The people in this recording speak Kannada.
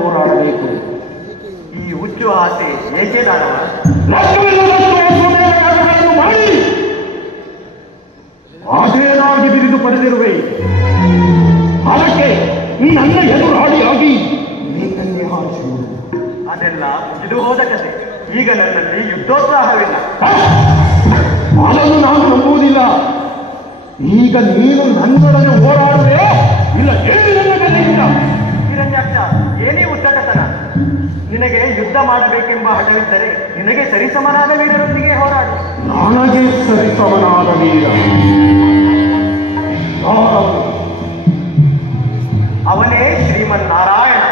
ಹೋರಾಡಬೇಕು. ಈ ಹುಚ್ಚು ಆಸೆ ಏಕೆ ಮಾಡಿ ಬಿರಿದು ಪಡೆದಿರುವೆ. ಅದಕ್ಕೆ ನನ್ನ ಎದುರಾಡಿಯಾಗಿ ನೀನನ್ನೇ ಹಾರಿಸುವುದು ಅದೆಲ್ಲ ಇದು ಹೋದ ಕತೆ. ಈಗ ನನ್ನಲ್ಲಿ ಯುದ್ಧೋತ್ಸಾಹವಿಲ್ಲ. ಅದನ್ನು ನಾನು ನಂಬುವುದಿಲ್ಲ. ಈಗ ನೀನು ನನ್ನೊಡನೆ ನಿನಗೆ ಯುದ್ಧ ಮಾಡಬೇಕೆಂಬ ಹಠವಿದ್ದರೆ ನಿನಗೆ ಸರಿಸಮನಾದ ವೀರರೊಂದಿಗೆ ಹೋರಾಡು. ನನಗೆ ಸರಿಸಮನಾದ ವೀರ. ಅವನೇ ಶ್ರೀಮನ್ನಾರಾಯಣ.